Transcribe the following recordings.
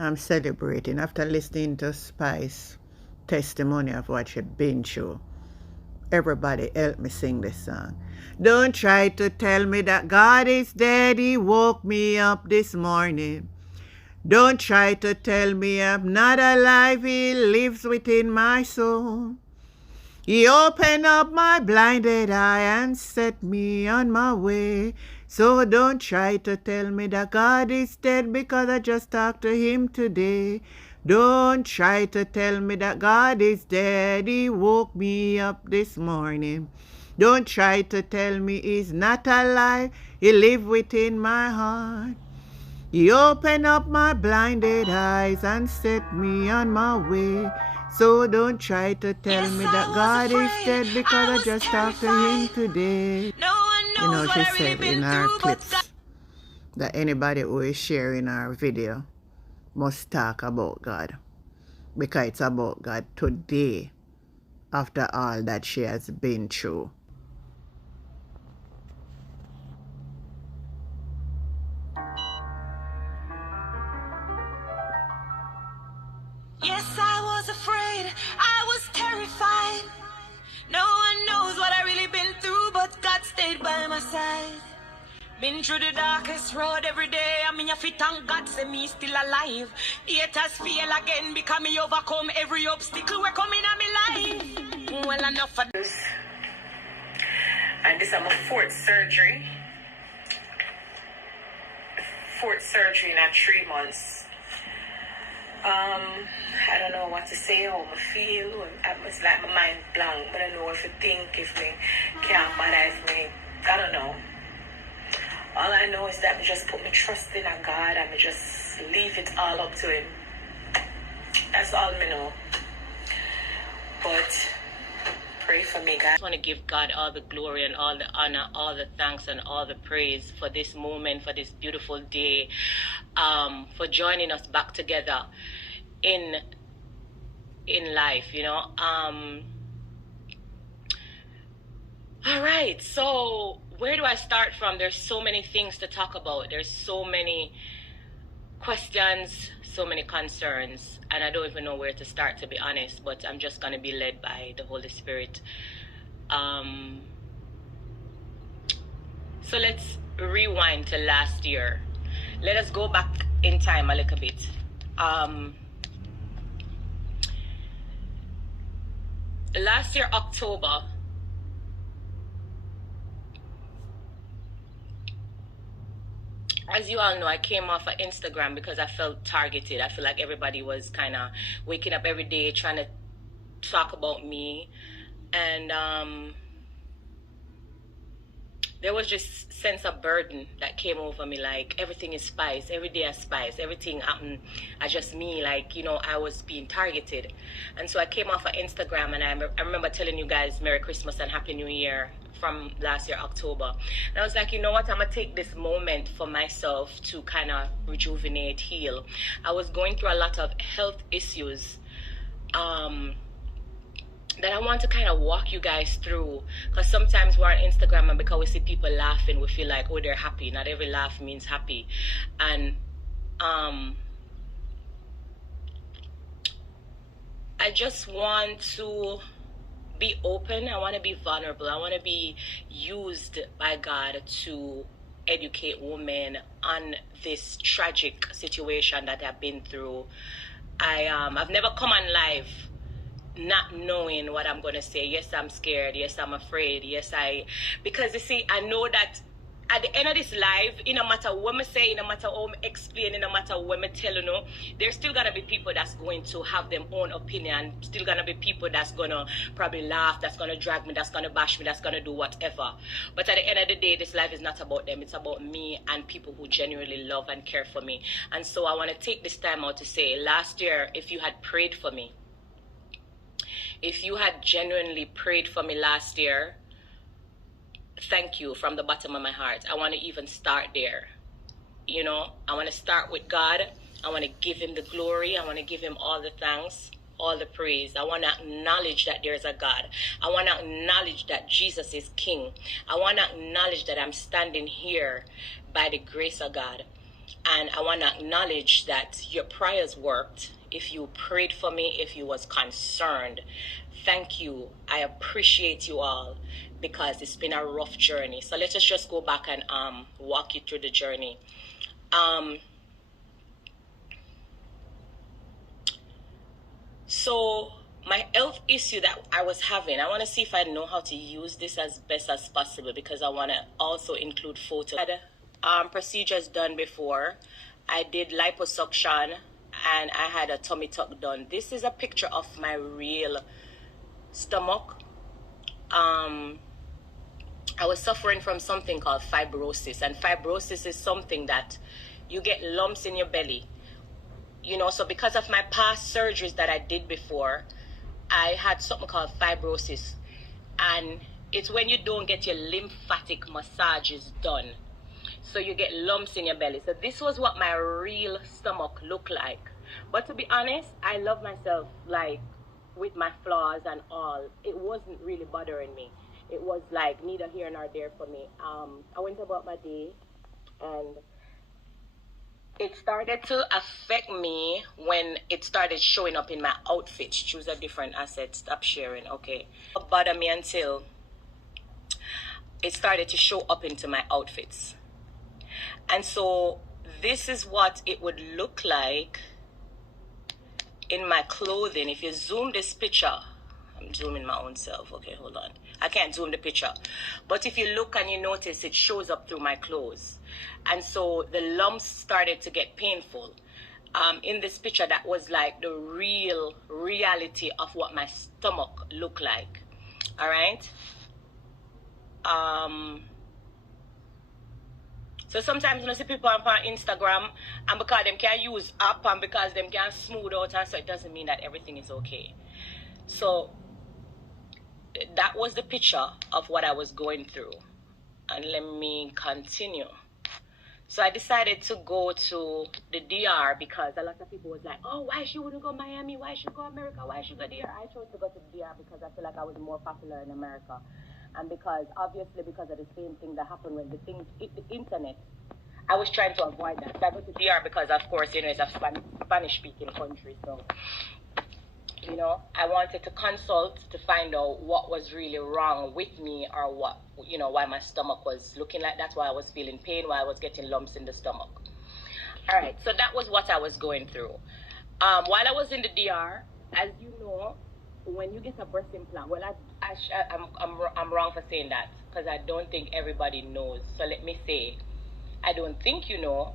I'm celebrating after listening to Spice testimony of what she been through. Everybody help me sing this song. Don't try to tell me that God is dead. He woke me up this morning. Don't try to tell me I'm not alive. He lives within my soul. He opened up my blinded eye and set me on my way. So don't try to tell me that God is dead because I just talked to him today. Don't try to tell me that God is dead. He woke me up this morning. Don't try to tell me he's not alive. He lives within my heart. He opened up my blinded eyes and set me on my way. So don't try to tell me that God is dead because I just talked to him today. She said in our clips that anybody who is sharing our video must talk about God because it's about God today after all that she has been through. Yes, I was afraid, I was terrified. No one knows what I really been through, but God stayed by my side. Been through the darkest road every day. I mean, if you thank God, say me still alive. Haters feel again because me overcome every obstacle we're coming on me life. Well, enough of this. And this is my fourth surgery. Fourth surgery in 3 months. I don't know what to say, how I feel. It's like my mind blank. I don't know if I think, if me can't manage me. I don't know. All I know is that I just put my trust in a God and I just leave it all up to him. That's all I know. But pray for me, God. I just want to give God all the glory and all the honor, all the thanks and all the praise for this moment, for this beautiful day, for joining us back together in life, all right, so where do I start from? There's so many things to talk about. There's so many questions, so many concerns, and I don't even know where to start, to be honest, but I'm just going to be led by the Holy Spirit. So let's rewind to last year. Let us go back in time a little bit. Last year, October, as you all know, I came off of Instagram because I felt targeted. I feel like everybody was kind of waking up every day trying to talk about me. And there was just sense of burden that came over me, like everything is Spice, every day I Spice, everything happened as just me, like, I was being targeted. And so I came off of Instagram, and I remember telling you guys Merry Christmas and Happy New Year from last year, October. And I was like, you know what, I'm gonna take this moment for myself to kind of rejuvenate, heal. I was going through a lot of health issues that I want to kind of walk you guys through, because sometimes we're on Instagram and because we see people laughing, we feel like, oh, they're happy. Not every laugh means happy. And I just want to be open. I want to be vulnerable. I want to be used by God to educate women on this tragic situation that I've been through. I've never come on live not knowing what I'm going to say. Yes, I'm scared. Yes, I'm afraid. Because you see, I know that at the end of this live, no matter what I say, no matter how I explain, no matter what I tell you, there's still going to be people that's going to have their own opinion. Still going to be people that's going to probably laugh, that's going to drag me, that's going to bash me, that's going to do whatever. But at the end of the day, this life is not about them. It's about me and people who genuinely love and care for me. And so I want to take this time out to say, last year, if you had prayed for me, if you had genuinely prayed for me last year, thank you from the bottom of my heart. I want to even start there. I want to start with God. I want to give him the glory. I want to give him all the thanks, all the praise. I want to acknowledge that there's a God. I want to acknowledge that Jesus is King. I want to acknowledge that I'm standing here by the grace of God. And I want to acknowledge that your prayers worked. If you prayed for me, if you was concerned, thank you. I appreciate you all because it's been a rough journey. So let us just go back and walk you through the journey. So my health issue that I was having, I want to see if I know how to use this as best as possible because I want to also include photos. I had procedures done before. I did liposuction and I had a tummy tuck done. This is a picture of my real stomach. I was suffering from something called fibrosis, and fibrosis is something that you get lumps in your belly. You know, so because of my past surgeries that I did before, I had something called fibrosis. And it's when you don't get your lymphatic massages done. So you get lumps in your belly. So this was what my real stomach looked like. But to be honest, I love myself, like, with my flaws and all. It wasn't really bothering me. It was like neither here nor there for me. I went about my day and it started to affect me when it started showing up in my outfits. Choose a different asset. Stop sharing. Okay. It bothered me until it started to show up into my outfits. And so this is what it would look like in my clothing. If you zoom this picture, I'm zooming my own self. Okay, hold on. I can't zoom the picture. But if you look and you notice, it shows up through my clothes. And so the lumps started to get painful. In this picture, that was like the real reality of what my stomach looked like. All right. So sometimes you see people on Instagram, and because them can use app and because them can smooth out, and so it doesn't mean that everything is okay. So that was the picture of what I was going through. And let me continue. So I decided to go to the DR because a lot of people was like, oh, why she wouldn't go Miami? Why should go America? Why should go DR? I chose to go to the DR because I feel like I was more popular in America. And because, obviously, because of the same thing that happened with the internet, I was trying to avoid that. So I go to DR because, of course, you know, it's a Spanish-speaking country. So, you know, I wanted to consult to find out what was really wrong with me or what, you know, why my stomach was looking like that, why I was feeling pain, why I was getting lumps in the stomach. All right, so that was what I was going through. While I was in the DR, as you know, when you get a breast implant, well, I'm wrong for saying that because I don't think everybody knows. So let me say, I don't think you know,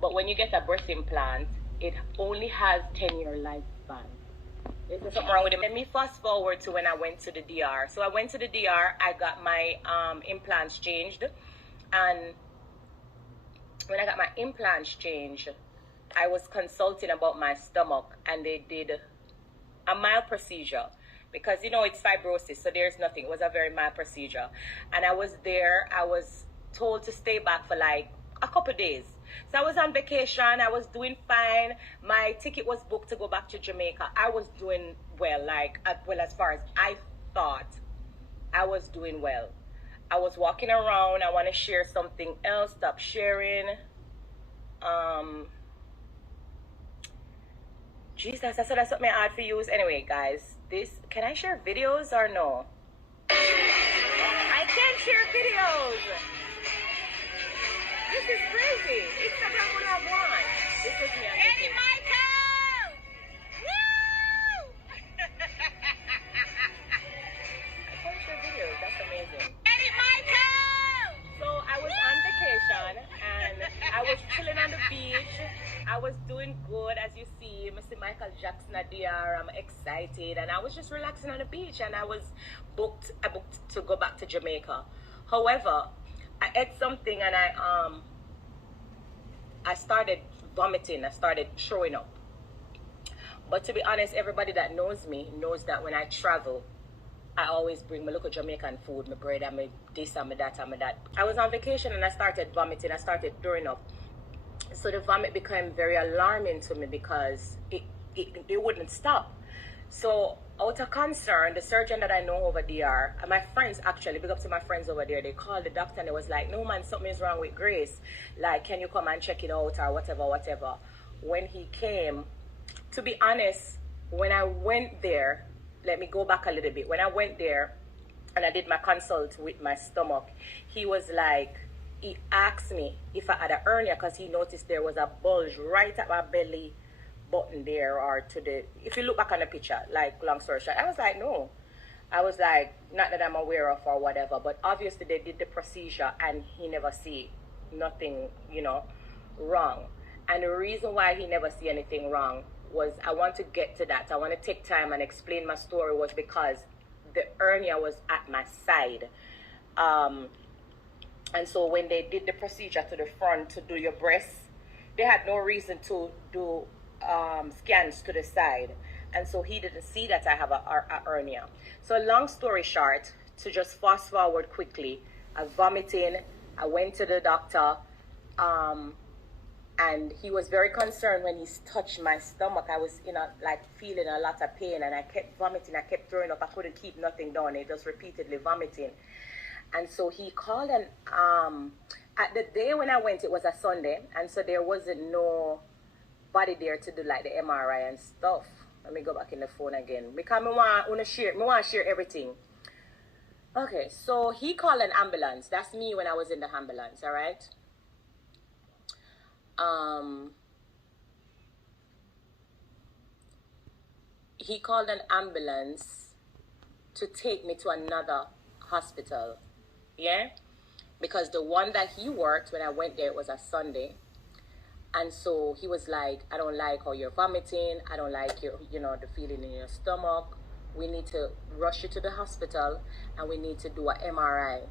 but when you get a breast implant, it only has 10-year lifespan. Is there something wrong with it? Let me fast forward to when I went to the DR. So I went to the DR, I got my implants changed, and when I got my implants changed, I was consulting about my stomach, and they did a mild procedure because, you know, it's fibrosis, so there's nothing. It was a very mild procedure. And I was there. I was told to stay back for like a couple days. So I was on vacation. I was doing fine. My ticket was booked to go back to Jamaica. I was doing well, like, well, as far as I thought, I was doing well. I was walking around. I want to share something else. Stop sharing. Jesus, I said that's something odd for you. Anyway, guys, this, can I share videos or no? I can't share videos. This is crazy. Instagram would have won. This was me on Eddie Michael! Woo! I can't share videos. That's amazing. Eddie Michael! So I was on vacation and I was chilling on the beach. I was doing good, as you see. Mr. Michael Jackson at DR. I'm excited, and I was just relaxing on the beach. And I booked to go back to Jamaica. However, I ate something and I started vomiting. I started throwing up. But to be honest, everybody that knows me knows that when I travel, I always bring my local Jamaican food, my bread, and my this and my that and my that. I was on vacation and I started vomiting. I started throwing up. So the vomit became very alarming to me because it wouldn't stop. So out of concern, the surgeon that I know over there, and my friends actually, big up to my friends over there, they called the doctor and they was like, no man, something is wrong with Grace. Like, can you come and check it out or whatever. When he came, to be honest, when I went there, let me go back a little bit. When I went there and I did my consult with my stomach, he asked me if I had a hernia because he noticed there was a bulge right at my belly button there, or to the, if you look back on the picture, like, long story short, I was like, no. I was like, not that I'm aware of or whatever, but obviously they did the procedure and he never see nothing, wrong. And the reason why he never see anything wrong was, I want to get to that. I want to take time and explain my story, was because the hernia was at my side. And so when they did the procedure to the front to do your breasts, they had no reason to do scans to the side. And so he didn't see that I have a hernia. So long story short, to just fast forward quickly, I was vomiting. I went to the doctor, and he was very concerned when he touched my stomach. I was feeling a lot of pain, and I kept vomiting. I kept throwing up. I couldn't keep nothing down. It just repeatedly vomiting. And so he called, and at the day when I went, it was a Sunday, and so there wasn't nobody there to do like the MRI and stuff. Let me go back in the phone again because I want to share everything. Okay, so he called an ambulance. That's me when I was in the ambulance, all right? He called an ambulance to take me to another hospital, yeah? Because the one that he worked when I went there, it was a Sunday. And so he was like, I don't like how you're vomiting. I don't like your, the feeling in your stomach. We need to rush you to the hospital and we need to do an MRI.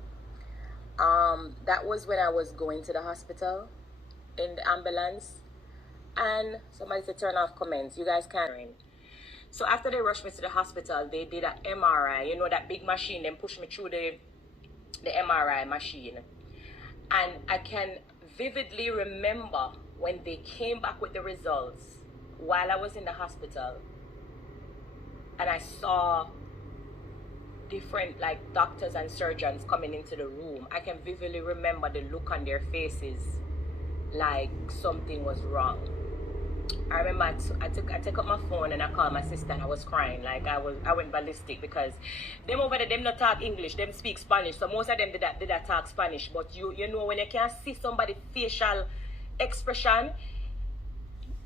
That was when I was going to the hospital in the ambulance. And somebody said, turn off comments. You guys can't. So after they rushed me to the hospital, they did an MRI. That big machine, then pushed me through the MRI machine. And I can vividly remember when they came back with the results while I was in the hospital, and I saw different doctors and surgeons coming into the room. I can vividly remember the look on their faces, like something was wrong. I remember I took up my phone and I called my sister and I was crying. I went ballistic because them over there, them not talk English, them speak Spanish. So most of them did that talk Spanish. But you when you can see somebody's facial expression,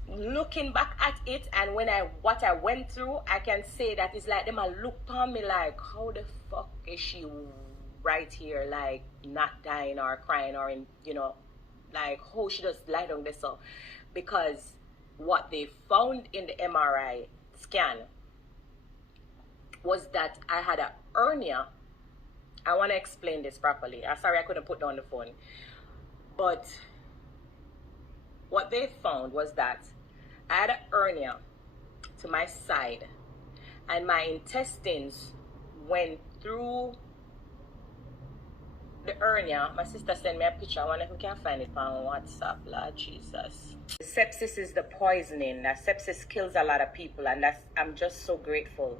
looking back at it, and what I went through, I can say that it's like them a look on me like, how the fuck is she right here, like not dying or crying or in, like how she just lie down there. So because what they found in the MRI scan was that I had a hernia. I want to explain this properly. I'm sorry I couldn't put down the phone. But what they found was that I had a hernia to my side, and my intestines went through the hernia. My sister sent me a picture. I wonder if we can find it on WhatsApp. Lord Jesus. Sepsis is the poisoning. That sepsis kills a lot of people, and I'm just so grateful.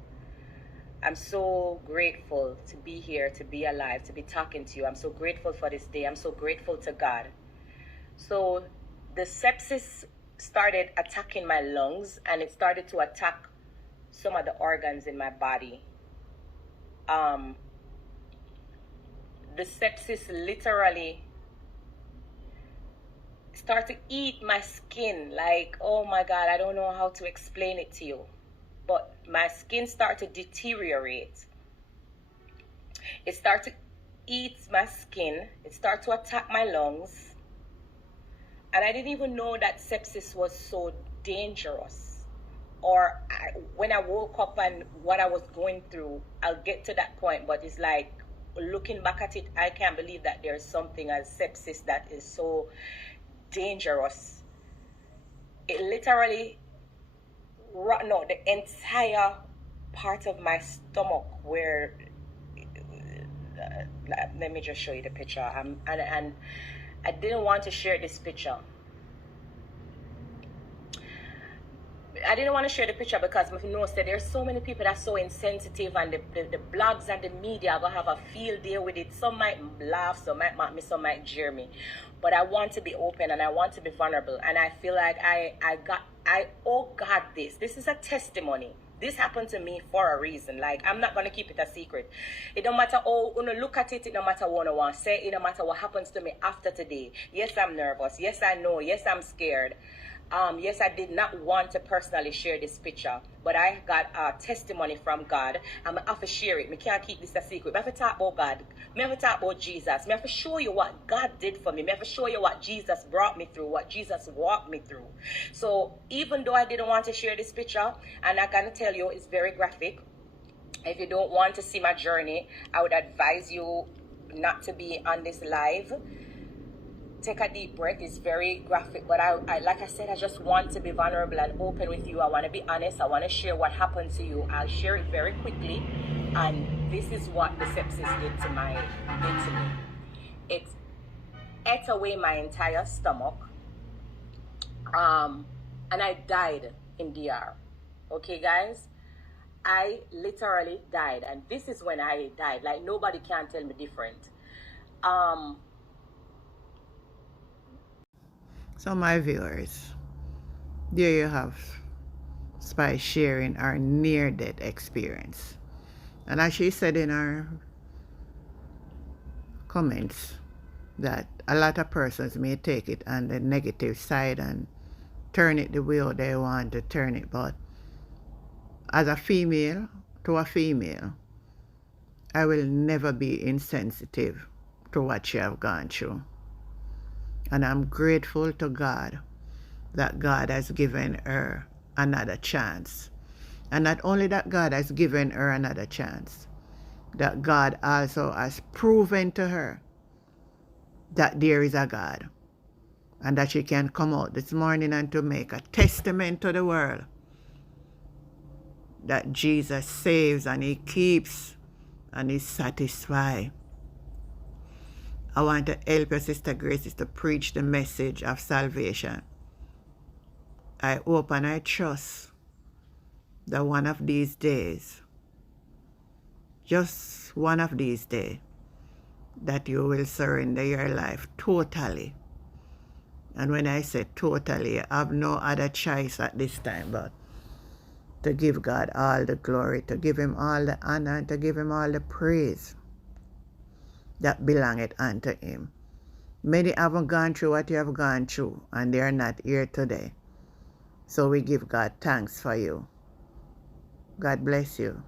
I'm so grateful to be here, to be alive, to be talking to you. I'm so grateful for this day. I'm so grateful to God. So the sepsis started attacking my lungs, and it started to attack some of the organs in my body. The sepsis literally started to eat my skin. Like, oh my God, I don't know how to explain it to you. But my skin started to deteriorate. It started to eat my skin. It started to attack my lungs. And I didn't even know that sepsis was so dangerous. Or when I woke up and what I was going through, I'll get to that point. But it's like, looking back at it, I can't believe that there's something as sepsis that is so dangerous. It literally rotten out the entire part of my stomach where, let me just show you the picture. And I didn't want to share this picture. I didn't want to share the picture because I know that there's so many people that's so insensitive, and the blogs and the media are gonna have a field day with it. Some might laugh, some might mock me, some might jeer me. But I want to be open and I want to be vulnerable. And I feel like I owe God this. This is a testimony. This happened to me for a reason. Like, I'm not going to keep it a secret. It don't matter how you look at it. It don't matter what I want to say. It don't matter what happens to me after today. Yes, I'm nervous. Yes, I know. Yes, I'm scared. Yes, I did not want to personally share this picture, but I got a testimony from God. I'm going to have to share it. I can't keep this a secret. I have to talk about God. I have to talk about Jesus. I have to show you what God did for me. I have to show you what Jesus brought me through, what Jesus walked me through. So even though I didn't want to share this picture, and I can tell you it's very graphic, if you don't want to see my journey, I would advise you not to be on this live. Take a deep breath. It's very graphic, but I like I said, I just want to be vulnerable and open with you. I want to be honest. I want to share what happened to you. I'll share it very quickly, and this is what the sepsis did to me. It ate away my entire stomach, and I died in DR. Okay, guys, I literally died, and this is when I died. Like, nobody can tell me different. So my viewers, there you have Spice sharing our near-death experience. And as she said in her comments, that a lot of persons may take it on the negative side and turn it the way they want to turn it. But as a female to a female, I will never be insensitive to what she have gone through. And I'm grateful to God that God has given her another chance. And not only that God has given her another chance, that God also has proven to her that there is a God, and that she can come out this morning and to make a testament to the world that Jesus saves and He keeps and He satisfies. I want to help your Sister Grace to preach the message of salvation. I hope and I trust that one of these days, just one of these days, that you will surrender your life totally. And when I say totally, I have no other choice at this time but to give God all the glory, to give Him all the honor, and to give Him all the praise that belongeth unto Him. Many haven't gone through what you have gone through, and they are not here today. So we give God thanks for you. God bless you.